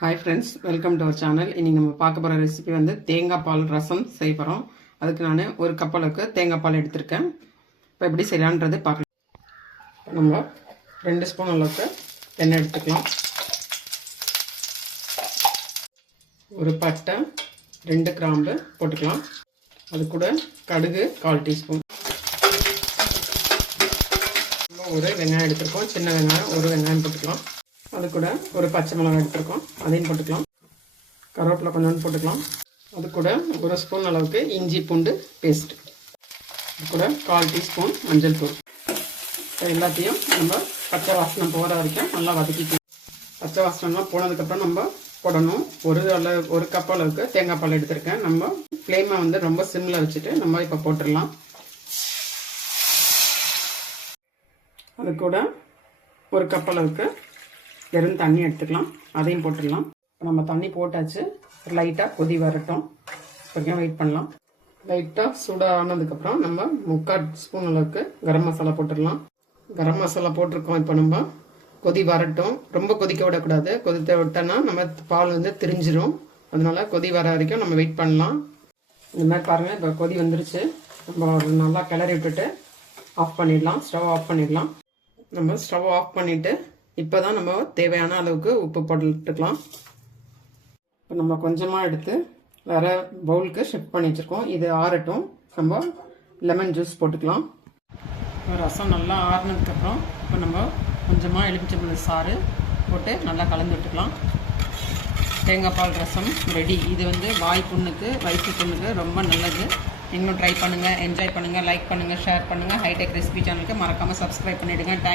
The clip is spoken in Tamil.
Hi friends welcome to our channel இன்றைக்கி நம்ம பார்க்க போகிற ரெசிபி வந்து தேங்காய் பால் ரசம் செய்ய போகிறோம் அதுக்கு நான் ஒரு கப் அளவுக்கு தேங்காய் பால் எடுத்திருக்கேன். இப்போ எப்படி செய்யலான்றது பார்க்கலாம். நம்ம ரெண்டு ஸ்பூன் அளவுக்கு எண்ணெய் எடுத்துக்கலாம். ஒரு பட்டை ரெண்டு கிராம்பு போட்டுக்கலாம். அது கூட கடுகு கால் டீஸ்பூன். ஒரு வெங்காயம் எடுத்துருக்கோம். சின்ன வெங்காயம் ஒரு வெங்காயம் போட்டுக்கலாம். அது கூட ஒரு பச்சை மிளகாய் எடுத்துருக்கோம். அதையும் போட்டுக்கலாம். கருவேப்பிலை கொஞ்சோண்டு போட்டுக்கலாம். அது கூட ஒரு ஸ்பூன் அளவுக்கு இஞ்சி பூண்டு பேஸ்ட். அது கூட கால் டீஸ்பூன் மஞ்சள் தூள். எல்லாத்தையும் நம்ம பச்சை வாசனை போகிற வரைக்கும் நல்லா வதக்கிக்கலாம். பச்சை வாசனைலாம் போனதுக்கப்புறம் நம்ம போடணும். ஒரு அளவு ஒரு கப் அளவுக்கு தேங்காய் பால் எடுத்திருக்கேன். நம்ம ஃப்ளேமை வந்து ரொம்ப சிம்மில் வச்சுட்டு நம்ம இப்போ போட்டுடலாம். அது கூட ஒரு கப் அளவுக்கு வெறும் தண்ணி எடுத்துக்கலாம். அதையும் போட்டுடலாம். இப்போ நம்ம தண்ணி போட்டாச்சு. லைட்டாக கொதி வரட்டும். வரைக்கும் வெயிட் பண்ணலாம். லைட்டாக சூடானதுக்கப்புறம் நம்ம முக்கால் ஸ்பூன் அளவுக்கு கரம் மசாலா போட்டுடலாம். கரம் மசாலா போட்டிருக்கோம். இப்போ நம்ம கொதி வரட்டும். ரொம்ப கொதிக்க விடக்கூடாது. கொதித்த விட்டோன்னா நம்ம பால் வந்து திரிஞ்சிரும். அதனால கொதி வர வரைக்கும் நம்ம வெயிட் பண்ணலாம். இந்த மாதிரி பாருங்கள் இப்போ கொதி வந்துருச்சு. நம்ம நல்லா கிளறி விட்டுட்டு ஆஃப் பண்ணிடலாம். ஸ்டவ் ஆஃப் பண்ணிடலாம். நம்ம ஸ்டவ் ஆஃப் பண்ணிவிட்டு இப்போ தான் நம்ம தேவையான அளவுக்கு உப்பு போட்டுக்கலாம். இப்போ நம்ம கொஞ்சமாக எடுத்து வேறு பவுலுக்கு ஷிஃப்ட் பண்ணி வச்சுருக்கோம். இது ஆறட்டும். நம்ம லெமன் ஜூஸ் போட்டுக்கலாம். ரசம் நல்லா ஆறுனதுக்கப்புறம் இப்போ நம்ம கொஞ்சமாக எலுமிச்சம்பழ சாறு போட்டு நல்லா கலந்து விட்டுக்கலாம். தேங்காய் பால் ரசம் ரெடி இது வந்து வாய் புண்ணுக்கு வயிற்று புண்ணுக்கு ரொம்ப நல்லது. நீங்களும் ட்ரை பண்ணுங்கள் என்ஜாய் பண்ணுங்கள் லைக் பண்ணுங்கள் ஷேர் பண்ணுங்கள் ஹைடெக் ரெசிபி சேனலுக்கு மறக்காமல் சப்ஸ்கிரைப் பண்ணிவிடுங்க தேங்க்